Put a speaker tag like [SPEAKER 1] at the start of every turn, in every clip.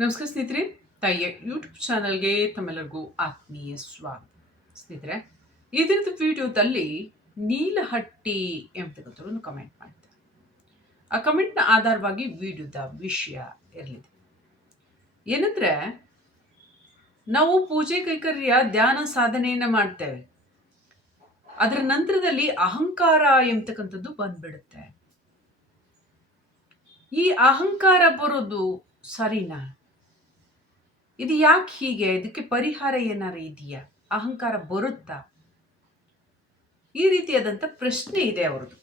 [SPEAKER 1] ನಮಸ್ಕಾರ ಸ್ನೇಹಿತರೆ, ತಾಯಿಯ ಯೂಟ್ಯೂಬ್ ಚಾನಲ್ಗೆ ತಮ್ಮೆಲ್ಲರಿಗೂ ಆತ್ಮೀಯ ಸ್ವಾಗತ. ಸ್ನೇಹಿತರೆ, ಈ ದಿನದ ವಿಡಿಯೋದಲ್ಲಿ ನೀಲಹಟ್ಟಿ ಎಂಬತಕ್ಕಂಥವ್ರನ್ನು ಕಮೆಂಟ್ ಮಾಡ್ತಾರೆ. ಆ ಕಮೆಂಟ್ನ ಆಧಾರವಾಗಿ ವಿಡಿಯೋದ ವಿಷಯ ಇರಲಿದೆ. ಏನಂದರೆ, ನಾವು ಪೂಜೆ ಕೈಕರ್ಯ, ಧ್ಯಾನ ಸಾಧನೆಯನ್ನು ಮಾಡ್ತೇವೆ. ಅದರ ನಂತರದಲ್ಲಿ ಅಹಂಕಾರ ಎಂಬತಕ್ಕಂಥದ್ದು ಬಂದ್ಬಿಡುತ್ತೆ. ಈ ಅಹಂಕಾರ ಬರೋದು ಸರಿನಾ? ಇದು ಯಾಕೆ ಹೀಗೆ? ಇದಕ್ಕೆ ಪರಿಹಾರ ಏನಾರು ಇದೆಯಾ? ಅಹಂಕಾರ ಬರುತ್ತಾ? ಈ ರೀತಿಯಾದಂಥ ಪ್ರಶ್ನೆ ಇದೆ ಅವರದು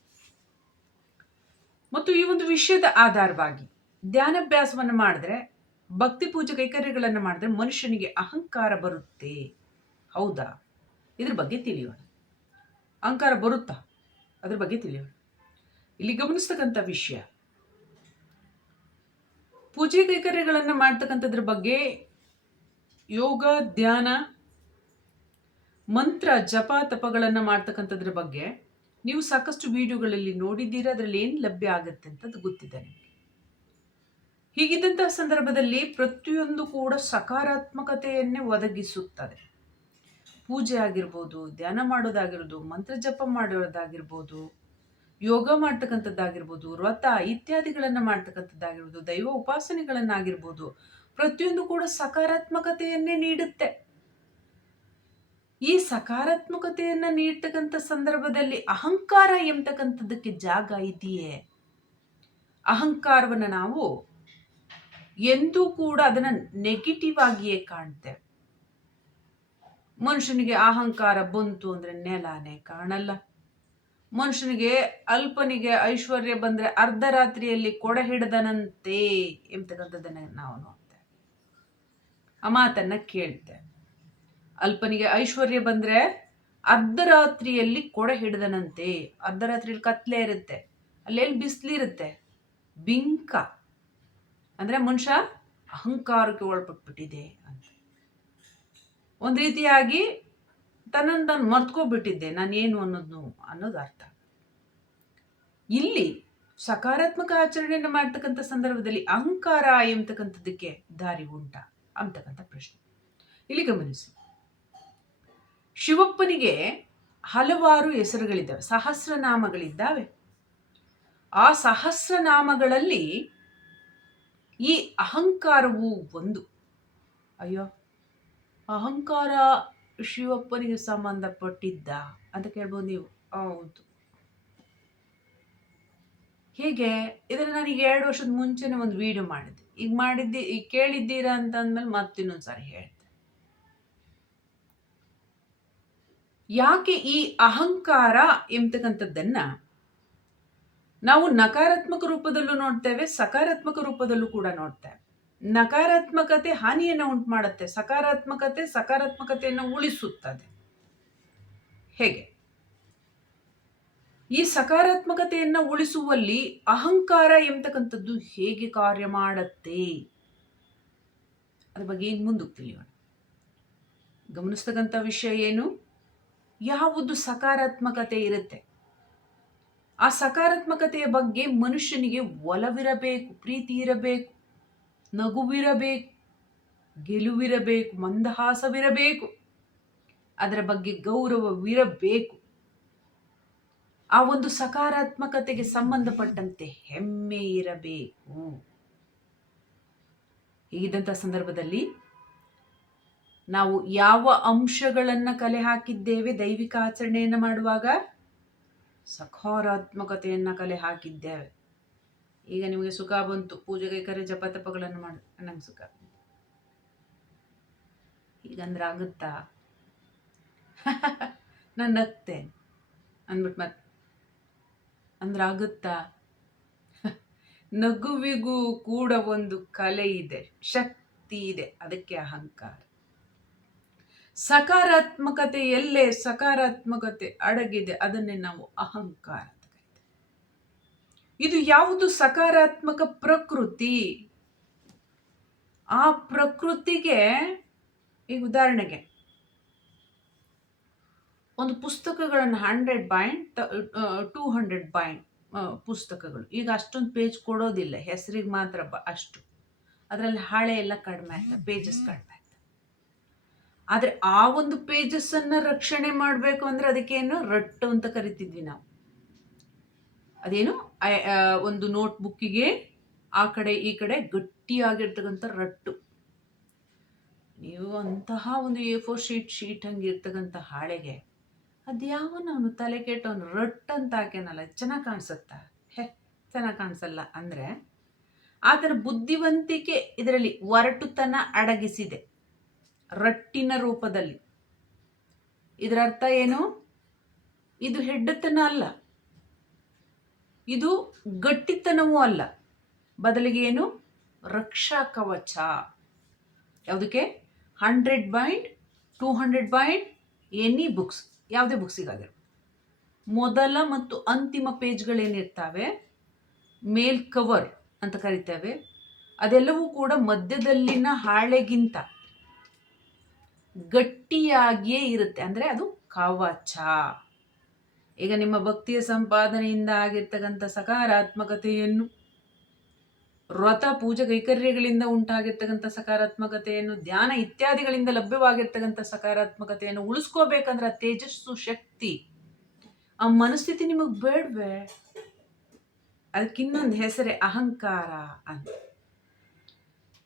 [SPEAKER 1] ಮತ್ತು ಈ ಒಂದು ವಿಷಯದ ಆಧಾರವಾಗಿ ಧ್ಯಾನಾಭ್ಯಾಸವನ್ನು ಮಾಡಿದ್ರೆ, ಭಕ್ತಿ ಪೂಜೆ ಕೈಕರ್ಯಗಳನ್ನು ಮಾಡಿದ್ರೆ ಮನುಷ್ಯನಿಗೆ ಅಹಂಕಾರ ಬರುತ್ತೆ. ಹೌದಾ? ಇದ್ರ ಬಗ್ಗೆ ತಿಳಿಯೋಣ. ಅಹಂಕಾರ ಬರುತ್ತಾ? ಅದ್ರ ಬಗ್ಗೆ ತಿಳಿಯೋಣ. ಇಲ್ಲಿ ಗಮನಿಸ್ತಕ್ಕಂಥ ವಿಷಯ. ಪೂಜೆ ಕೈಕರ್ಯಗಳನ್ನು ಮಾಡ್ತಕ್ಕಂಥದ್ರ ಬಗ್ಗೆ ಯೋಗ, ಧ್ಯಾನ, ಮಂತ್ರ, ಜಪ ತಪಗಳನ್ನು ಮಾಡ್ತಕ್ಕಂಥದ್ರ ಬಗ್ಗೆ ನೀವು ಸಾಕಷ್ಟು ವಿಡಿಯೋಗಳಲ್ಲಿ ನೋಡಿದ್ದೀರಾ, ಅದರಲ್ಲಿ ಏನು ಲಭ್ಯ ಆಗುತ್ತೆ ಅಂತ ಅದು ಗೊತ್ತಿದೆ ನಿಮಗೆ. ಹೀಗಿದ್ದಂತಹ ಸಂದರ್ಭದಲ್ಲಿ ಪ್ರತಿಯೊಂದು ಕೂಡ ಸಕಾರಾತ್ಮಕತೆಯನ್ನೇ ಒದಗಿಸುತ್ತದೆ. ಪೂಜೆ ಆಗಿರ್ಬೋದು, ಧ್ಯಾನ ಮಾಡೋದಾಗಿರ್ಬೋದು, ಮಂತ್ರ ಜಪ ಮಾಡೋದಾಗಿರ್ಬೋದು, ಯೋಗ ಮಾಡ್ತಕ್ಕಂಥದ್ದಾಗಿರ್ಬೋದು, ವ್ರತ ಇತ್ಯಾದಿಗಳನ್ನು ಮಾಡ್ತಕ್ಕಂಥದ್ದಾಗಿರ್ಬೋದು, ದೈವ ಉಪಾಸನೆಗಳನ್ನಾಗಿರ್ಬೋದು ಪ್ರತಿಯೊಂದು ಕೂಡ ಸಕಾರಾತ್ಮಕತೆಯನ್ನೇ ನೀಡುತ್ತೆ. ಈ ಸಕಾರಾತ್ಮಕತೆಯನ್ನು ನೀಡ್ತಕ್ಕಂಥ ಸಂದರ್ಭದಲ್ಲಿ ಅಹಂಕಾರ ಎಂಬತಕ್ಕಂಥದ್ದಕ್ಕೆ ಜಾಗ ಇದೆಯೇ? ಅಹಂಕಾರವನ್ನು ನಾವು ಎಂದೂ ಕೂಡ ಅದನ್ನ ನೆಗೆಟಿವ್ ಆಗಿಯೇ ಕಾಣ್ತೇವೆ. ಮನುಷ್ಯನಿಗೆ ಅಹಂಕಾರ ಬಂತು ಅಂದ್ರೆ ನೆಲಾನೆ ಕಾಣಲ್ಲ. ಮನುಷ್ಯನಿಗೆ ಅಲ್ಪನಿಗೆ ಐಶ್ವರ್ಯ ಬಂದ್ರೆ ಅರ್ಧರಾತ್ರಿಯಲ್ಲಿ ಕೊಡ ಹಿಡದನಂತೆ ಎಂಬತಕ್ಕಂಥದ್ದನ್ನು ನಾವು ಆ ಮಾತನ್ನು ಕೇಳ್ತೆ. ಅಲ್ಪನಿಗೆ ಐಶ್ವರ್ಯ ಬಂದ್ರೆ ಅರ್ಧರಾತ್ರಿಯಲ್ಲಿ ಕೊಡ ಹಿಡ್ದನಂತೆ. ಅರ್ಧರಾತ್ರಿಯಲ್ಲಿ ಕತ್ಲೆ ಇರುತ್ತೆ. ಅಲ್ಲೆಲ್ಲಿ ಬಿಸಿಲಿರುತ್ತೆ ಬಿಂಕ. ಅಂದ್ರೆ ಮನುಷ್ಯ ಅಹಂಕಾರಕ್ಕೆ ಒಳಪಟ್ಬಿಟ್ಟಿದೆ ಅಂತ. ಒಂದು ರೀತಿಯಾಗಿ ತನ್ನನ್ನು ತಾನು ಮರ್ತ್ಕೊಬಿಟ್ಟಿದ್ದೆ. ನಾನೇನು ಅನ್ನೋದು ಅನ್ನೋದು ಅರ್ಥ. ಇಲ್ಲಿ ಸಕಾರಾತ್ಮಕ ಆಚರಣೆಯನ್ನು ಮಾಡ್ತಕ್ಕಂಥ ಸಂದರ್ಭದಲ್ಲಿ ಅಹಂಕಾರ ಎಂಬತಕ್ಕಂಥದ್ದಕ್ಕೆ ದಾರಿ ಉಂಟಾ. ಅಂತಕ್ಕಂಥ ಪ್ರಶ್ನೆ. ಇಲ್ಲಿ ಗಮನಿಸಿ. ಶಿವಪ್ಪನಿಗೆ ಹಲವಾರು ಹೆಸರುಗಳಿದ್ದಾವೆ. ಸಹಸ್ರನಾಮಗಳಿದ್ದಾವೆ. ಆ ಸಹಸ್ರನಾಮಗಳಲ್ಲಿ ಈ ಅಹಂಕಾರವು ಒಂದು. ಅಯ್ಯೋ, ಅಹಂಕಾರ ಶಿವಪ್ಪನಿಗೆ ಸಂಬಂಧಪಟ್ಟಿದ್ದ ಅಂತ ಕೇಳ್ಬೋದು ನೀವು. ಹೌದು. ಹೇಗೆ ಇದನ್ನು ನನಗೆ ಎರಡು ವರ್ಷದ ಮುಂಚೆನೇ ಒಂದು ವಿಡಿಯೋ ಮಾಡಿದ್ದೆ. ಈಗ ಮಾಡಿದ್ದೆ, ಈಗ ಕೇಳಿದ್ದೀರಾ ಅಂತ ಅಂದಮೇಲೆ ಮತ್ತಿನ್ನೊಂದು ಸಾರಿ ಹೇಳ್ತೆ. ಯಾಕೆ ಈ ಅಹಂಕಾರ ಎಂಬತಕ್ಕಂಥದ್ದನ್ನು ನಾವು ನಕಾರಾತ್ಮಕ ರೂಪದಲ್ಲೂ ನೋಡ್ತೇವೆ, ಸಕಾರಾತ್ಮಕ ರೂಪದಲ್ಲೂ ಕೂಡ ನೋಡ್ತೇವೆ. ನಕಾರಾತ್ಮಕತೆ ಹಾನಿಯನ್ನು ಉಂಟು ಮಾಡುತ್ತೆ ಸಕಾರಾತ್ಮಕತೆ ಸಕಾರಾತ್ಮಕತೆಯನ್ನು ಉಳಿಸುತ್ತದೆ. ಹೇಗೆ? ಈ ಸಕಾರಾತ್ಮಕತೆಯನ್ನು ಉಳಿಸುವಲ್ಲಿ ಅಹಂಕಾರ ಎಂಬತಕ್ಕಂಥದ್ದು ಹೇಗೆ ಕಾರ್ಯ ಮಾಡುತ್ತೆ? ಅದ್ರ ಬಗ್ಗೆ ಈಗ ಮುಂದಕ್ಕೆ ತಿಳಿಯೋಣ. ಗಮನಿಸ್ತಕ್ಕಂಥ ವಿಷಯ ಏನು? ಯಾವುದು ಸಕಾರಾತ್ಮಕತೆ ಇರುತ್ತೆ? ಆ ಸಕಾರಾತ್ಮಕತೆಯ ಬಗ್ಗೆ ಮನುಷ್ಯನಿಗೆ ಒಲವಿರಬೇಕು, ಪ್ರೀತಿ ಇರಬೇಕು, ನಗುವಿರಬೇಕು, ಗೆಲುವಿರಬೇಕು, ಮಂದಹಾಸವಿರಬೇಕು. ಅದರ ಬಗ್ಗೆ ಗೌರವವಿರಬೇಕು. ಆ ಒಂದು ಸಕಾರಾತ್ಮಕತೆಗೆ ಸಂಬಂಧಪಟ್ಟಂತೆ ಹೆಮ್ಮೆ ಇರಬೇಕು. ಹೀಗಿದ್ದಂಥ ಸಂದರ್ಭದಲ್ಲಿ ನಾವು ಯಾವ ಅಂಶಗಳನ್ನು ಕಲೆ ಹಾಕಿದ್ದೇವೆ ದೈವಿಕ ಆಚರಣೆಯನ್ನು ಮಾಡುವಾಗ? ಸಕಾರಾತ್ಮಕತೆಯನ್ನು ಕಲೆ ಹಾಕಿದ್ದೇವೆ. ಈಗ ನಿಮಗೆ ಸುಖ ಬಂತು ಪೂಜೆ ಕೈಕರೆ ಜಪತಪಗಳನ್ನು ಮಾಡ, ನಂಗೆ ಸುಖ ಈಗಂದ್ರೆ ಆಗುತ್ತಾ? ನಾನು ನಗ್ತೇನೆ ಅಂದ್ಬಿಟ್ಟು ಮತ್ತೆ ಅಂದ್ರೆ ಆಗುತ್ತಾ ನಗುವಿಗೂ ಕೂಡ ಒಂದು ಕಲೆ ಇದೆ, ಶಕ್ತಿ ಇದೆ, ಅದಕ್ಕೆ ಅಹಂಕಾರ. ಸಕಾರಾತ್ಮಕತೆ ಎಲ್ಲೇ ಸಕಾರಾತ್ಮಕತೆ ಅಡಗಿದೆ, ಅದನ್ನೇ ನಾವು ಅಹಂಕಾರ ಅಂತ ಇದು ಯಾವುದು ಸಕಾರಾತ್ಮಕ ಪ್ರಕೃತಿ? ಆ ಪ್ರಕೃತಿಗೆ, ಈಗ ಉದಾಹರಣೆಗೆ ಒಂದು ಪುಸ್ತಕಗಳನ್ನು hundred bind two hundred bind ಪುಸ್ತಕಗಳು. ಈಗ ಅಷ್ಟೊಂದು ಪೇಜ್ ಕೊಡೋದಿಲ್ಲ. ಹೆಸರಿಗೆ ಮಾತ್ರ ಬ ಅಷ್ಟು. ಅದರಲ್ಲಿ ಹಾಳೆ ಎಲ್ಲ ಕಡಿಮೆ ಆಗ್ತದೆ. ಪೇಜಸ್ ಕಡಿಮೆ ಆಗ್ತದೆ. ಆದರೆ ಆ ಒಂದು ಪೇಜಸ್ ಅನ್ನ ರಕ್ಷಣೆ ಮಾಡಬೇಕು ಅಂದರೆ ಅದಕ್ಕೇನು ರಟ್ಟು ಅಂತ ಕರಿತಿದ್ವಿ ನಾವು. ಅದೇನು? ಒಂದು ನೋಟ್ ಬುಕ್ಕಿಗೆ ಆ ಕಡೆ ಈ ಕಡೆ ಗಟ್ಟಿಯಾಗಿರ್ತಕ್ಕಂಥ ರಟ್ಟು. ನೀವು ಅಂತಹ ಒಂದು ಎ ಫೋರ್ ಶೀಟ್ ಶೀಟ್ ಹಂಗಿರ್ತಕ್ಕಂಥ ಹಾಳೆಗೆ ಅದ್ಯಾವನ ಅವನು ತಲೆ ಕೆಟ್ಟವನು ರಟ್ ಅಂತ ಹಾಕ್ಯಾನಲ್ಲ ಚೆನ್ನಾಗಿ ಕಾಣಿಸುತ್ತ? ಹೇ, ಚೆನ್ನಾಗಿ ಕಾಣಿಸಲ್ಲ. ಅಂದರೆ ಆತನ ಬುದ್ಧಿವಂತಿಕೆ ಇದರಲ್ಲಿ ಒರಟುತನ ಅಡಗಿಸಿದೆ, ರಟ್ಟಿನ ರೂಪದಲ್ಲಿ. ಇದರ ಅರ್ಥ ಏನು? ಇದು ಹೆಡ್ಡತನ ಅಲ್ಲ. ಇದು ಗಟ್ಟಿತನವೂ ಅಲ್ಲ. ಬದಲಿಗೆ ಏನು? ರಕ್ಷಾ ಕವಚ. ಯಾವುದಕ್ಕೆ? Hundred bind two hundred bind any books ಯಾವುದೇ ಬುಕ್ಸಿಗಾಗಿರ್ಬೋದು ಮೊದಲ ಮತ್ತು ಅಂತಿಮ ಪೇಜ್ಗಳೇನಿರ್ತವೆ ಮೇಲ್ ಕವರ್ ಅಂತ ಕರಿತೇವೆ. ಅದೆಲ್ಲವೂ ಕೂಡ ಮಧ್ಯದಲ್ಲಿನ ಹಾಳೆಗಿಂತ ಗಟ್ಟಿಯಾಗಿಯೇ ಇರುತ್ತೆ. ಅಂದರೆ ಅದು ಕವಚ. ಈಗ ನಿಮ್ಮ ಭಕ್ತಿಯ ಸಂಪಾದನೆಯಿಂದ ಆಗಿರ್ತಕ್ಕಂಥ ಸಕಾರಾತ್ಮಕತೆಯನ್ನು ವ್ರತ ಪೂಜೆ ಕೈಕರ್ಯಗಳಿಂದ ಉಂಟಾಗಿರ್ತಕ್ಕಂಥ ಸಕಾರಾತ್ಮಕತೆಯನ್ನು, ಧ್ಯಾನ ಇತ್ಯಾದಿಗಳಿಂದ ಲಭ್ಯವಾಗಿರ್ತಕ್ಕಂಥ ಸಕಾರಾತ್ಮಕತೆಯನ್ನು ಉಳಿಸ್ಕೋಬೇಕಂದ್ರೆ ತೇಜಸ್ಸು, ಶಕ್ತಿ, ಆ ಮನಸ್ಥಿತಿ ನಿಮಗೆ ಬೇಡವೇ. ಅದಕ್ಕಿನ್ನೊಂದು ಹೆಸರೇ ಅಹಂಕಾರ ಅಂತ.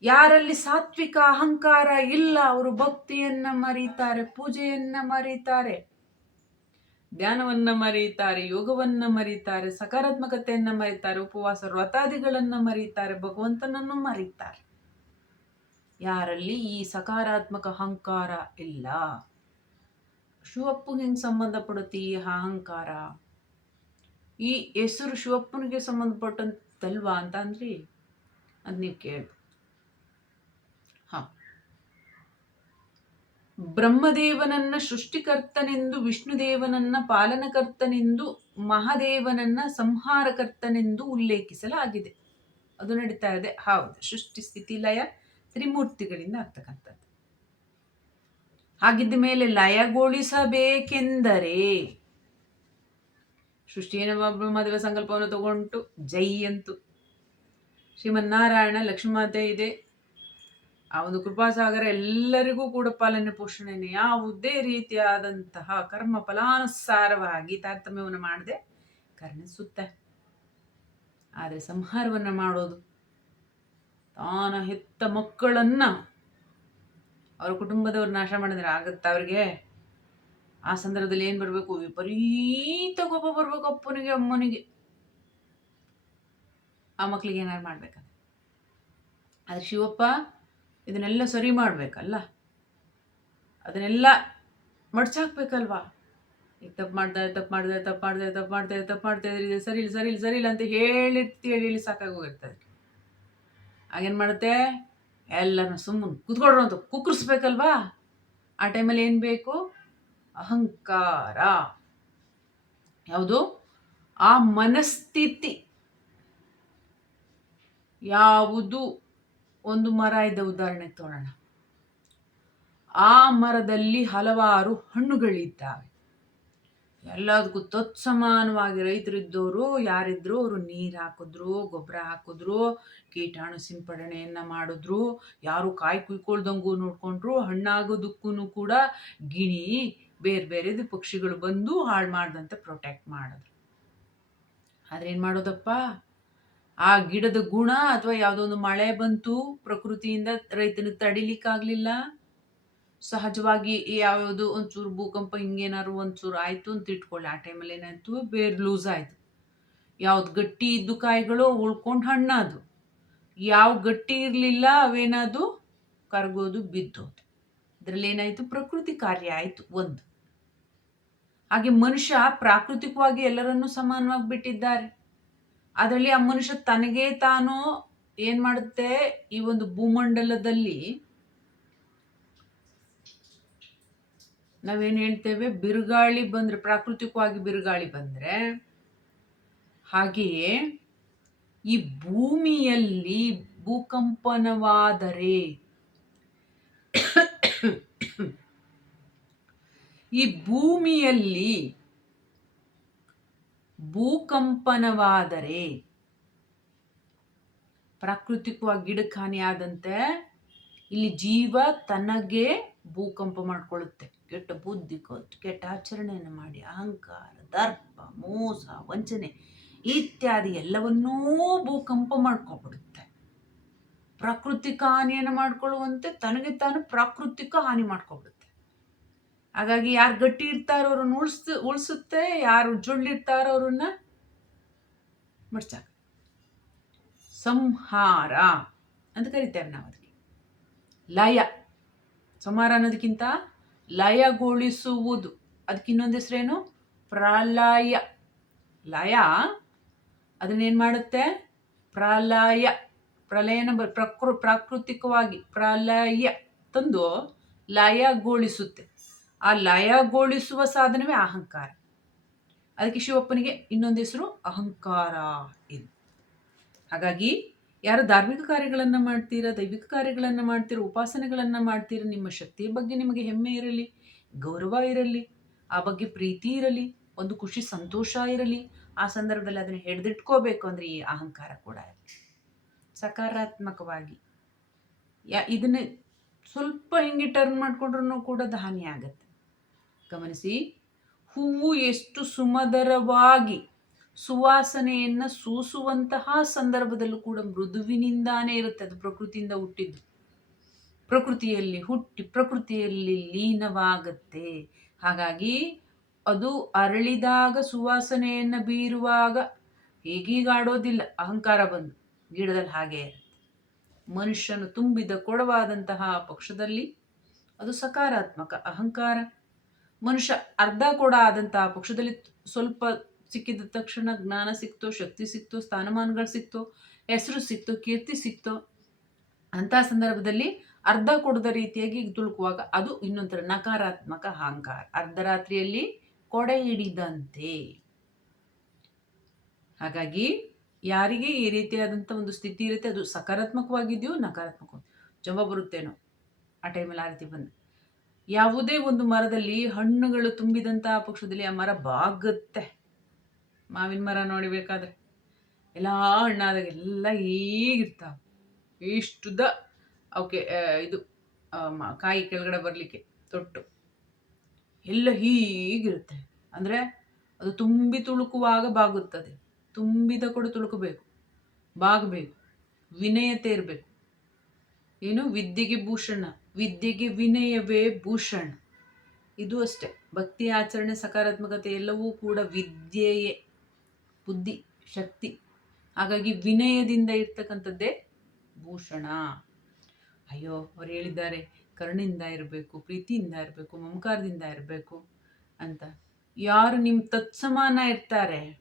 [SPEAKER 1] ಯಾರಲ್ಲಿ ಸಾತ್ವಿಕ ಅಹಂಕಾರ ಇಲ್ಲ, ಅವರು ಭಕ್ತಿಯನ್ನ ಮರೀತಾರೆ, ಪೂಜೆಯನ್ನ ಮರೀತಾರೆ. ಧ್ಯಾನವನ್ನ ಮರೀತಾರೆ ಯೋಗವನ್ನ ಮರೀತಾರೆ ಸಕಾರಾತ್ಮಕತೆಯನ್ನು ಮರೀತಾರೆ ಉಪವಾಸ ವ್ರತಾದಿಗಳನ್ನು ಮರೀತಾರೆ ಭಗವಂತನನ್ನು ಮರೀತಾರೆ ಯಾರಲ್ಲಿ? ಈ ಸಕಾರಾತ್ಮಕ ಅಹಂಕಾರ ಇಲ್ಲ. ಶಿವಪ್ಪು ಹೆಂಗೆ ಸಂಬಂಧಪಡುತ್ತೆ ಈ ಅಹಂಕಾರ? ಈ ಹೆಸರು ಶಿವಪ್ಪನಿಗೆ ಸಂಬಂಧಪಟ್ಟಂತಲ್ವಾ ಅಂತ ಅಂದ್ರಿ, ಅದ್ ನೀವು ಕೇಳ್ಬೋದು ಬ್ರಹ್ಮದೇವನನ್ನ ಸೃಷ್ಟಿಕರ್ತನೆಂದು, ವಿಷ್ಣುದೇವನನ್ನ ಪಾಲನಕರ್ತನೆಂದು, ಮಹಾದೇವನನ್ನ ಸಂಹಾರಕರ್ತನೆಂದು ಉಲ್ಲೇಖಿಸಲಾಗಿದೆ. ಅದು ನಡೀತಾ ಇದೆ. ಹೌದು. ಸೃಷ್ಟಿ, ಸ್ಥಿತಿ, ಲಯ, ತ್ರಿಮೂರ್ತಿಗಳಿಂದ ಆಗ್ತಕ್ಕಂಥದ್ದು. ಹಾಗಿದ್ದ ಮೇಲೆ ಲಯಗೊಳಿಸಬೇಕೆಂದರೆ ಸೃಷ್ಟಿಯೇನ ಬ್ರಹ್ಮದೇವ ಸಂಕಲ್ಪವನ್ನು ತಗೊಂಡು ಜೈ ಅಂತು. ಶ್ರೀಮನ್ನಾರಾಯಣ ಲಕ್ಷ್ಮೀಮಾತೆ ಇದೆ. ಆ ಒಂದು ಕೃಪಾಸಾಗರ ಎಲ್ಲರಿಗೂ ಕೂಡ ಪಾಲನೆ ಪೋಷಣೆಯನ್ನು ಯಾವುದೇ ರೀತಿಯಾದಂತಹ ಕರ್ಮ ಫಲಾನುಸಾರವಾಗಿ ತಾರತಮ್ಯವನ್ನು ಮಾಡದೆ ಕರ್ಣಿಸುತ್ತೆ ಆದರೆ ಸಂಹಾರವನ್ನು ಮಾಡೋದು. ತಾನ ಹೆತ್ತ ಮಕ್ಕಳನ್ನು ಅವರ ಕುಟುಂಬದವ್ರು ನಾಶ ಮಾಡಿದ್ರೆ ಆಗುತ್ತೆ ಅವ್ರಿಗೆ? ಆ ಸಂದರ್ಭದಲ್ಲಿ ಏನು ಬರಬೇಕು? ವಿಪರೀತ ಕೋಪ ಬರಬೇಕು ಅಪ್ಪನಿಗೆ, ಅಮ್ಮನಿಗೆ. ಆ ಮಕ್ಕಳಿಗೆ ಏನಾರು ಮಾಡ್ಬೇಕಂತ ಆದರೆ ಶಿವಪ್ಪ ಇದನ್ನೆಲ್ಲ ಸರಿ ಮಾಡಬೇಕಲ್ಲ? ಅದನ್ನೆಲ್ಲ ಮಡ್ಚಾಕ್ಬೇಕಲ್ವಾ? ಈಗ ತಪ್ಪು ಮಾಡ್ದೆ ತಪ್ಪು ಮಾಡ್ದೆ ತಪ್ಪು ಮಾಡಿದೆ ತಪ್ಪು ಮಾಡ್ದೆ ತಪ್ಪು ಮಾಡ್ತಾ ಇದ್ರೆ ಇದು ಸರಿ ಇಲ್ಲ ಸರಿ ಇಲ್ಲ ಸರಿ ಇಲ್ಲ ಅಂತ ಹೇಳಿ ಹೇಳಿ ಹೇಳಿ ಸಾಕಾಗೋಗಿರ್ತದೆ ಆಗೇನು ಮಾಡುತ್ತೆ? ಎಲ್ಲರನ್ನ ಸುಮ್ಮನೆ ಕೂತ್ಕೊಡ್ರು ಅಂತ ಕುಕ್ಕರಿಸ್ಬೇಕಲ್ವಾ ಆ ಟೈಮಲ್ಲಿ ಏನು ಬೇಕು? ಅಹಂಕಾರ. ಯಾವುದು? ಆ ಮನಸ್ಥಿತಿ. ಯಾವುದು? ಒಂದು ಮರ ಇದ್ದ ಉದಾಹರಣೆ ತೋರೋಣ. ಆ ಮರದಲ್ಲಿ ಹಲವಾರು ಹಣ್ಣುಗಳಿದ್ದಾವೆ. ಎಲ್ಲದಕ್ಕೂ ತತ್ಸಮಾನವಾಗಿ ರೈತರಿದ್ದವರು ಯಾರಿದ್ರು ಅವರು ನೀರು ಹಾಕಿದ್ರು, ಗೊಬ್ಬರ ಹಾಕಿದ್ರು, ಕೀಟಾಣು ಸಿಂಪಡಣೆಯನ್ನು ಮಾಡಿದ್ರು, ಯಾರು ಕಾಯಿ ಕುಯ್ಕೊಳ್ದಂಗೂ ನೋಡಿಕೊಂಡ್ರು ಹಣ್ಣಾಗೋದಕ್ಕೂ ಕೂಡ ಗಿಣಿ, ಬೇರೆ ಬೇರೆದು ಪಕ್ಷಿಗಳು ಬಂದು ಹಾಳು ಮಾಡ್ದಂತೆ ಪ್ರೊಟೆಕ್ಟ್ ಮಾಡಿದ್ರು. ಆದ್ರೆ ಏನು ಮಾಡೋದಪ್ಪ? ಆ ಗಿಡದ ಗುಣ ಅಥವಾ ಯಾವುದೋ ಒಂದು ಮಳೆ ಬಂತು, ಪ್ರಕೃತಿಯಿಂದ ರೈತನಿಗೆ ತಡಿಲಿಕ್ಕಾಗಲಿಲ್ಲ. ಸಹಜವಾಗಿ ಯಾವ್ಯಾವುದು ಒಂಚೂರು ಭೂಕಂಪ ಹಿಂಗೇನಾದ್ರು ಒಂಚೂರು ಆಯಿತು ಅಂತ ಇಟ್ಕೊಳ್ಳಿ. ಆ ಟೈಮಲ್ಲಿ ಏನಾಯ್ತು? ಬೇರ್ ಲೂಸ್ ಆಯಿತು. ಯಾವ್ದು ಗಟ್ಟಿ ಇದ್ದು ಕಾಯಿಗಳು ಉಳ್ಕೊಂಡು ಹಣ್ಣಾದು ಯಾವ ಗಟ್ಟಿ ಇರಲಿಲ್ಲ ಅವೇನಾದು ಕರಗೋದು, ಬಿದ್ದೋದು. ಇದರಲ್ಲಿ ಏನಾಯಿತು? ಪ್ರಕೃತಿ ಕಾರ್ಯ ಆಯಿತು ಒಂದು. ಹಾಗೆ ಮನುಷ್ಯ ಪ್ರಾಕೃತಿಕವಾಗಿ ಎಲ್ಲರನ್ನೂ ಸಮಾನವಾಗಿ ಬಿಟ್ಟಿದ್ದಾರೆ. ಅದರಲ್ಲಿ ಆ ಮನುಷ್ಯ ತನಗೆ ತಾನು ಏನ್ ಮಾಡುತ್ತೆ? ಈ ಒಂದು ಭೂಮಂಡಲದಲ್ಲಿ ನಾವೇನು ಹೇಳ್ತೇವೆ? ಬಿರುಗಾಳಿ ಬಂದ್ರೆ, ಪ್ರಾಕೃತಿಕವಾಗಿ ಬಿರುಗಾಳಿ ಬಂದ್ರೆ, ಹಾಗೆಯೇ ಈ ಭೂಮಿಯಲ್ಲಿ ಭೂಕಂಪನವಾದರೆ ಈ ಭೂಮಿಯಲ್ಲಿ ಭೂಕಂಪನವಾದರೆ, ಪ್ರಾಕೃತಿಕವಾಗಿ ಗಿಡಕ್ಕೆ ಹಾನಿ ಆದಂತೆ ಇಲ್ಲಿ ಜೀವ ತನಗೆ ಭೂಕಂಪ ಮಾಡ್ಕೊಳ್ಳುತ್ತೆ. ಕೆಟ್ಟ ಬುದ್ಧಿ, ಕೊಟ್ಟು ಕೆಟ್ಟ ಆಚರಣೆಯನ್ನು ಮಾಡಿ, ಅಹಂಕಾರ, ದರ್ಪ, ಮೋಸ, ವಂಚನೆ ಇತ್ಯಾದಿ ಎಲ್ಲವನ್ನೂ ಭೂಕಂಪ ಮಾಡ್ಕೊಬಿಡುತ್ತೆ. ಪ್ರಾಕೃತಿಕ ಹಾನಿಯನ್ನು ಮಾಡ್ಕೊಳ್ಳುವಂತೆ ತನಗೆ ತಾನು ಪ್ರಾಕೃತಿಕ ಹಾನಿ ಮಾಡ್ಕೊಬಿಡುತ್ತೆ. ಹಾಗಾಗಿ ಯಾರು ಗಟ್ಟಿ ಇರ್ತಾರೋ ಅವ್ರನ್ನ ಉಳಿಸ್, ಉಳಿಸುತ್ತೆ, ಯಾರು ಜೊಳ್ಳಿರ್ತಾರೋ ಅವ್ರನ್ನ ಮಡ್ಚಾಕ ಸಂಹಾರ ಅಂತ ಕರಿತೇವೆ ನಾವು ಅದಕ್ಕೆ ಲಯ. ಸಂಹಾರ ಅನ್ನೋದಕ್ಕಿಂತ ಲಯಗೊಳಿಸುವುದು. ಅದಕ್ಕೆ ಇನ್ನೊಂದು ಹೆಸರೇನು? ಪ್ರಲಯ. ಲಯ ಅದನ್ನೇನು ಮಾಡುತ್ತೆ? ಪ್ರಲಯ. ಪ್ರಲಯನ ಪ್ರಕೃ, ಪ್ರಾಕೃತಿಕವಾಗಿ ಪ್ರಲಯ ತಂದು ಲಯಗೊಳಿಸುತ್ತೆ. ಆ ಲಯಗೊಳಿಸುವ ಸಾಧನವೇ ಅಹಂಕಾರ. ಅದಕ್ಕೆ ಶಿವಪ್ಪನಿಗೆ ಇನ್ನೊಂದು ಹೆಸರು ಅಹಂಕಾರ ಇದು ಹಾಗಾಗಿ ಯಾರು ಧಾರ್ಮಿಕ ಕಾರ್ಯಗಳನ್ನು ಮಾಡ್ತೀರಾ, ದೈವಿಕ ಕಾರ್ಯಗಳನ್ನು ಮಾಡ್ತೀರಾ, ಉಪಾಸನೆಗಳನ್ನು ಮಾಡ್ತೀರಾ, ನಿಮ್ಮ ಶಕ್ತಿಯ ಬಗ್ಗೆ ನಿಮಗೆ ಹೆಮ್ಮೆ ಇರಲಿ, ಗೌರವ ಇರಲಿ, ಆ ಬಗ್ಗೆ ಪ್ರೀತಿ ಇರಲಿ, ಒಂದು ಖುಷಿ, ಸಂತೋಷ ಇರಲಿ, ಆ ಸಂದರ್ಭದಲ್ಲಿ ಅದನ್ನು ಹಿಡಿದಿಟ್ಕೋಬೇಕು ಅಂದರೆ ಈ ಅಹಂಕಾರ ಕೂಡ ಇರಲಿ. ಸಕಾರಾತ್ಮಕವಾಗಿ. ಯಾ ಇದನ್ನೇ ಸ್ವಲ್ಪ ಹಿಂಗೆ ಟರ್ನ್ ಮಾಡಿಕೊಂಡ್ರೂ ಕೂಡ ಹಾನಿ ಆಗತ್ತೆ. ಗಮನಿಸಿ. ಹೂವು ಎಷ್ಟು ಸುಮಧರವಾಗಿ ಸುವಾಸನೆಯನ್ನು ಸೂಸುವಂತಹ ಸಂದರ್ಭದಲ್ಲೂ ಕೂಡ ಮೃದುವಿನಿಂದಾನೇ ಇರುತ್ತೆ. ಅದು ಪ್ರಕೃತಿಯಿಂದ ಹುಟ್ಟಿದ್ದು. ಪ್ರಕೃತಿಯಲ್ಲಿ ಹುಟ್ಟಿ ಪ್ರಕೃತಿಯಲ್ಲಿ ಲೀನವಾಗತ್ತೆ. ಹಾಗಾಗಿ ಅದು ಅರಳಿದಾಗ ಸುವಾಸನೆಯನ್ನು ಬೀರುವಾಗ ಹೇಗೀಗಾಡೋದಿಲ್ಲ ಅಹಂಕಾರ ಬಂದು ಗಿಡದಲ್ಲಿ ಹಾಗೆ ಮನುಷ್ಯನು ತುಂಬಿದ ಕೊಡವಾದಂತಹ ಪಕ್ಷದಲ್ಲಿ ಅದು ಸಕಾರಾತ್ಮಕ ಅಹಂಕಾರ. ಮನುಷ್ಯ ಅರ್ಧ ಕೂಡ ಆದಂತಹ ಪಕ್ಷದಲ್ಲಿ ಸ್ವಲ್ಪ ಸಿಕ್ಕಿದ ತಕ್ಷಣ ಜ್ಞಾನ ಸಿಕ್ತು, ಶಕ್ತಿ ಸಿಕ್ತು, ಸ್ಥಾನಮಾನಗಳು ಸಿಕ್ತು, ಹೆಸರು ಸಿಕ್ತು, ಕೀರ್ತಿ ಸಿಕ್ತು. ಅಂತಹ ಸಂದರ್ಭದಲ್ಲಿ ಅರ್ಧ ಕೊಡದ ರೀತಿಯಾಗಿ ತುಳುಕುವಾಗ ಅದು ಇನ್ನೊಂಥರ ನಕಾರಾತ್ಮಕ ಅಹಂಕಾರ. ಅರ್ಧರಾತ್ರಿಯಲ್ಲಿ ಕೊಡೆ ಹಿಡಿದಂತೆ. ಹಾಗಾಗಿ ಯಾರಿಗೆ ಈ ರೀತಿಯಾದಂಥ ಒಂದು ಸ್ಥಿತಿ ಇರುತ್ತೆ, ಅದು ಸಕಾರಾತ್ಮಕವಾಗಿದೆಯೋ ನಕಾರಾತ್ಮಕ ಜಂಬ ಬರುತ್ತೇನೋ. ಆ ಟೈಮಲ್ಲಿ ಆ ರೀತಿ ಬಂದು. ಯಾವುದೇ ಒಂದು ಮರದಲ್ಲಿ ಹಣ್ಣುಗಳು ತುಂಬಿದಂತಹ ಪಕ್ಷದಲ್ಲಿ ಆ ಮರ ಬಾಗುತ್ತೆ. ಮಾವಿನ ಮರ ನೋಡಿಬೇಕಾದ್ರೆ ಎಲ್ಲ ಹಣ್ಣಾದಾಗ ಎಲ್ಲ ಹೀಗಿರ್ತಾವ. ಇಷ್ಟು ದ, ಅವಕ್ಕೆ ಇದು ಕಾಯಿ ಕೆಳಗಡೆ ಬರಲಿಕ್ಕೆ ತೊಟ್ಟು. ಎಲ್ಲ ಹೀಗಿರುತ್ತೆ. ಅಂದರೆ ಅದು ತುಂಬಿ ತುಳುಕುವಾಗ ಬಾಗುತ್ತದೆ. ತುಂಬಿದ ಕೂಡ ತುಳುಕಬೇಕು. ಬಾಗಬೇಕು. ವಿನಯತೆ ಇರಬೇಕು. ಏನು? ವಿದ್ಯೆಗೆ ಭೂಷಣ. ವಿದ್ಯೆಗೆ ವಿನಯವೇ ಭೂಷಣ. ಇದು ಅಷ್ಟೇ. ಭಕ್ತಿ, ಆಚರಣೆ, ಸಕಾರಾತ್ಮಕತೆ ಎಲ್ಲವೂ ಕೂಡ ವಿದ್ಯೆಯೇ. ಬುದ್ಧಿ, ಶಕ್ತಿ. ಹಾಗಾಗಿ ವಿನಯದಿಂದ ಇರ್ತಕ್ಕಂಥದ್ದೇ ಭೂಷಣ. ಅಯ್ಯೋ, ಅವ್ರು ಹೇಳಿದ್ದಾರೆ. ಕರುಣಿಂದ ಇರಬೇಕು, ಪ್ರೀತಿಯಿಂದ ಇರಬೇಕು, ಮಮಕಾರದಿಂದ ಇರಬೇಕು ಅಂತ. ಯಾರು ನಿಮ್ಮ ತತ್ಸಮಾನ ಇರ್ತಾರೆ?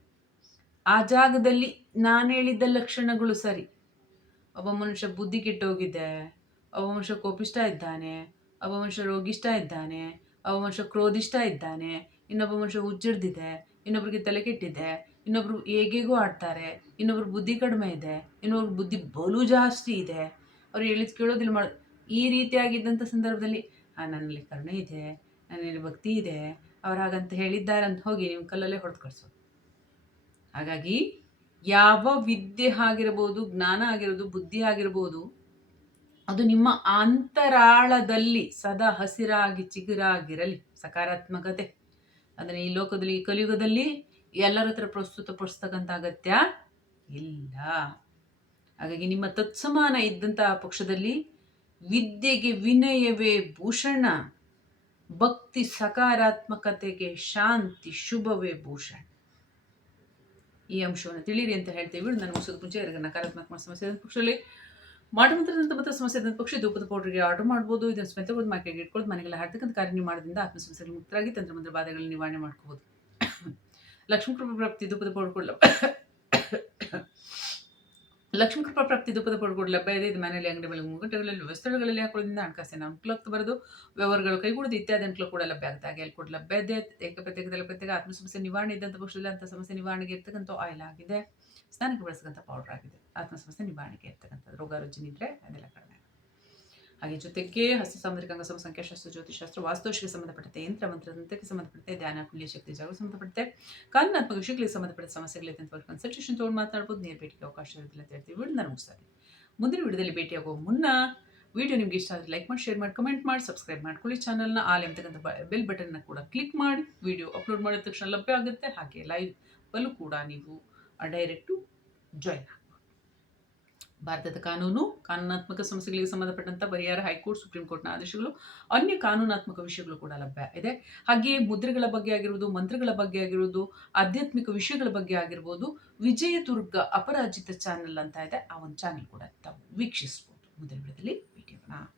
[SPEAKER 1] ಆ ಜಾಗದಲ್ಲಿ ನಾನು ಹೇಳಿದ್ದ ಲಕ್ಷಣಗಳು ಸರಿ. ಒಬ್ಬ ಮನುಷ್ಯ ಬುದ್ಧಿ ಕೆಟ್ಟೋಗಿದೆ, ಒಬ್ಬ ಮನುಷ್ಯ ಕೋಪಿಷ್ಟ ಇದ್ದಾನೆ, ಒಬ್ಬ ಮನುಷ್ಯ ರೋಗಿಷ್ಟ ಇದ್ದಾನೆ, ಒಬ್ಬ ಮನುಷ್ಯ ಕ್ರೋಧಿಷ್ಟ ಇದ್ದಾನೆ, ಇನ್ನೊಬ್ಬ ಮನುಷ್ಯ ಉಜ್ಜಿಡ್ದಿದೆ, ಇನ್ನೊಬ್ರಿಗೆ ತಲೆ ಕೆಟ್ಟಿದೆ, ಇನ್ನೊಬ್ರು ಹೇಗೇಗೂ ಆಡ್ತಾರೆ, ಇನ್ನೊಬ್ರು ಬುದ್ಧಿ ಕಡಿಮೆ ಇದೆ ಇನ್ನೊಬ್ರು ಬುದ್ಧಿ ಬಲು ಜಾಸ್ತಿ ಇದೆ. ಅವ್ರು ಹೇಳಿದ್ ಕೇಳೋದಿಲ್ಲ ಮಾಡ. ಈ ರೀತಿಯಾಗಿದ್ದಂಥ ಸಂದರ್ಭದಲ್ಲಿ ನನ್ನಲ್ಲಿ ಕರುಣೆ ಇದೆ, ನನ್ನಲ್ಲಿ ಭಕ್ತಿ ಇದೆ, ಅವ್ರು ಹಾಗಂತ ಹೇಳಿದ್ದಾರೆ ಅಂತ ಹೋಗಿ ನಿಮ್ಮ ಕಲ್ಲಲ್ಲೇ ಹೊಡೆದು ಕಳಿಸೋದು ಹಾಗಾಗಿ ಯಾವ ವಿದ್ಯೆ ಆಗಿರ್ಬೋದು, ಜ್ಞಾನ ಆಗಿರ್ಬೋದು ಬುದ್ಧಿ ಆಗಿರ್ಬೋದು, ಅದು ನಿಮ್ಮ ಅಂತರಾಳದಲ್ಲಿ ಸದಾ ಹಸಿರಾಗಿ ಚಿಗುರಾಗಿರಲಿ, ಸಕಾರಾತ್ಮಕತೆ. ಅಂದರೆ ಈ ಲೋಕದಲ್ಲಿ, ಈ ಕಲಿಯುಗದಲ್ಲಿ ಎಲ್ಲರ ಹತ್ರ ಪ್ರಸ್ತುತ ಪಡಿಸ್ತಕ್ಕಂಥ ಅಗತ್ಯ ಇಲ್ಲ. ಹಾಗಾಗಿ ನಿಮ್ಮ ತತ್ಸಮಾನ ಇದ್ದಂತಹ ಪಕ್ಷದಲ್ಲಿ ವಿದ್ಯೆಗೆ ವಿನಯವೇ ಭೂಷಣ, ಭಕ್ತಿ ಸಕಾರಾತ್ಮಕತೆಗೆ ಶಾಂತಿ, ಶುಭವೇ ಭೂಷಣ. ಈ ಅಂಶವನ್ನು ತಿಳಿಯಿರಿ ಅಂತ ಹೇಳ್ತೇವೆ ನಾನು ಮುಗಿಸೋದು ಮುಂಚೆ ನಕಾರಾತ್ಮಕ ಸಮಸ್ಯೆ ಪಕ್ಷದಲ್ಲಿ ಮಾಡಮಂತ್ರದಂತ ಮತ್ತು ಸಮಸ್ಯೆ ಇದ್ದ ಪಕ್ಷ ಧೂಪದ ಪೌಡ್ರಿಗೆ ಆರ್ಡರ್ ಮಾಡ್ಬೋದು. ಇದನ್ನು ಸ್ಮೆಂತ ಬಂದು ಮಾರ್ಕೆಟ್ಗೆ ಇಟ್ಕೊಳ್ಳೋದು, ಮನೆಗೆಲ್ಲ ಹಾಡ್ತಕ್ಕಂಥ ಕಾರ್ಯ ನೀವು ಮಾಡೋದ್ರಿಂದ ಆತ್ಮ ಸಮಸ್ಯೆಗಳು ಮುಕ್ತರಾಗಿ ತಂತ್ರಮಂತ್ರ ಬಾಧೆಗಳನ್ನ ನಿವಾರಣೆ ಮಾಡ್ಕೋಬೋದು. ಲಕ್ಷ್ಮೀ ಕೃಪಾ ಪ್ರಾಪ್ತಿ ಧೂಪದ ಪೌಡರ್ ಕೊಡಲ ಲಕ್ಷ್ಮೀ ಕೃಪಾ ಪ್ರಾಪ್ತಿ ಪೌಡರ್ ಕೊಡಲ ಲಭ್ಯ ಇದೆ. ಇದು ಮನೆಯಲ್ಲಿ ಅಂಗಡಿ ಮೇಲೆ ಮುಗ್ಗಟ್ಟುಗಳಲ್ಲಿ ವ್ಯವಸ್ಥೆಗಳಲ್ಲಿ ಹಾಕೋದ್ರಿಂದ ಹಣಕಾಸಿನ ಅನುಕೂಲಕ್ಕೆ ಬರೋದು ವ್ಯವಹಾರಗಳು ಕೈಗೂಡದು ಇತ್ಯಾದಿ ಅನುಕೂಲ ಕೂಡ ಲಭ್ಯ ಆಗುತ್ತೆ ಹಾಗೆ ಕೂಡ ಲಭ್ಯ ಇದೆ. ಏಕಪ್ರತ್ಯೇಕದಲ್ಲಿ ಪ್ರತ್ಯೇಕ ಆತ್ಮ ಸಮಸ್ಯೆ ನಿವಾರಣೆ ಇದ್ದಂಥ ಪಕ್ಷದಲ್ಲಿ ಅಂಥ ಸಮಸ್ಯೆ ನಿವಾರಣೆಗೆ ಇರ್ತಕ್ಕಂಥ ಆಯಿಲ್ ಆಗಿದೆ. ಸ್ನಾನಕ್ಕೆ ಬಳಸ್ತಕ್ಕಂಥ ಪೌಡರ್ ಆಗಿದೆ. ಆತ್ಮ ಸಮಸ್ಯೆ ನಿವಾರಣೆಗೆ ಇರ್ತಕ್ಕಂಥದ್ದು. ರೋಗ ರುಚಿ ಇದ್ದರೆ ಅದೆಲ್ಲ ಕಡಿಮೆ. ಹಾಗೆ ಜೊತೆಗೆ ಹಸ್ತ ಸಾಮುದ್ರಿಕ ಅಂಗ ಸಂಖ್ಯಾಶಾಸ್ತ್ರ ಜ್ಯೋತಿಷಾಸ್ತ್ರ ವಾಸ್ತುಶಿಗೆ ಸಂಬಂಧಪಟ್ಟಂತೆ ಯಂತ್ರ ಮಂತ್ರದಂತೆ ಸಂಬಂಧಪಟ್ಟಂತೆ ಧ್ಯಾನ ಕುಲ್ಯ ಶಕ್ತಿ ಜಾಗ ಸಂಬಂಧಪಟ್ಟಂತೆ ಕಾನೂನಾತ್ಮಕ ವಿಷಯಗಳಿಗೆ ಸಂಬಂಧಪಟ್ಟ ಸಮಸ್ಯೆಗಳಿಗೆ ಅಂತ ಕನ್ಸಲ್ಟೇಷನ್ ತೊಗೊಂಡು ಮಾತಾಡ್ಬೋದು, ನೇರ ಭೇಟಿಗೆ ಅವಕಾಶ ಇರೋದಿಲ್ಲ ಅಂತ ಹೇಳ್ತೀವಿ. ನಾನು ಮುಗಿಸ್ತಾ ಮುಂದಿನ ವಿಡಿಯೋದಲ್ಲಿ ಭೇಟಿಯಾಗುವ ಮುನ್ನ ವಿಡಿಯೋ ನಿಮಗೆ ಇಷ್ಟ ಆದರೆ ಲೈಕ್ ಮಾಡಿ, ಶೇರ್ ಮಾಡಿ, ಕಮೆಂಟ್ ಮಾಡಿ, ಸಬ್ಸ್ಕ್ರೈಬ್ ಮಾಡ್ಕೊಳ್ಳಿ ಚಾನಲ್ನ. ಆಲ್ ಎಂಬತಕ್ಕಂಥ ಬೆಲ್ ಬಟನ್ನ ಕೂಡ ಕ್ಲಿಕ್ ಮಾಡಿ, ವಿಡಿಯೋ ಅಪ್ಲೋಡ್ ಮಾಡಿದ ತಕ್ಷಣ ಲಭ್ಯ ಆಗುತ್ತೆ. ಹಾಗೆ ಲೈವ್ ಬಲ್ಲೂ ಕೂಡ ನೀವು ಡೈರೆಕ್ಟು ಜಾಯ್ನ್ ಭಾರತದ ಕಾನೂನು, ಕಾನೂನಾತ್ಮಕ ಸಮಸ್ಯೆಗಳಿಗೆ ಸಂಬಂಧಪಟ್ಟಂಥ ಪರಿಹಾರ, ಹೈಕೋರ್ಟ್, ಸುಪ್ರೀಂ ಕೋರ್ಟ್ನ ಆದೇಶಗಳು, ಅನ್ಯ ಕಾನೂನಾತ್ಮಕ ವಿಷಯಗಳು ಕೂಡ ಲಭ್ಯ ಇದೆ. ಹಾಗೆಯೇ ಮುದ್ರೆಗಳ ಬಗ್ಗೆ ಆಗಿರುವುದು ಮಂತ್ರಗಳ ಬಗ್ಗೆ ಆಗಿರುವುದು ಆಧ್ಯಾತ್ಮಿಕ ವಿಷಯಗಳ ಬಗ್ಗೆ ಆಗಿರ್ಬೋದು, ವಿಜಯದುರ್ಗ ಅಪರಾಜಿತ ಚಾನೆಲ್ ಅಂತ ಇದೆ. ಆ ಒಂದು ಚಾನೆಲ್ ಕೂಡ ತಾವು ವೀಕ್ಷಿಸ್ಬೋದು. ಮುಂದಿನ ವಿಡಿಯೋದಲ್ಲಿ ಭೇಟಿಯಾಗೋಣ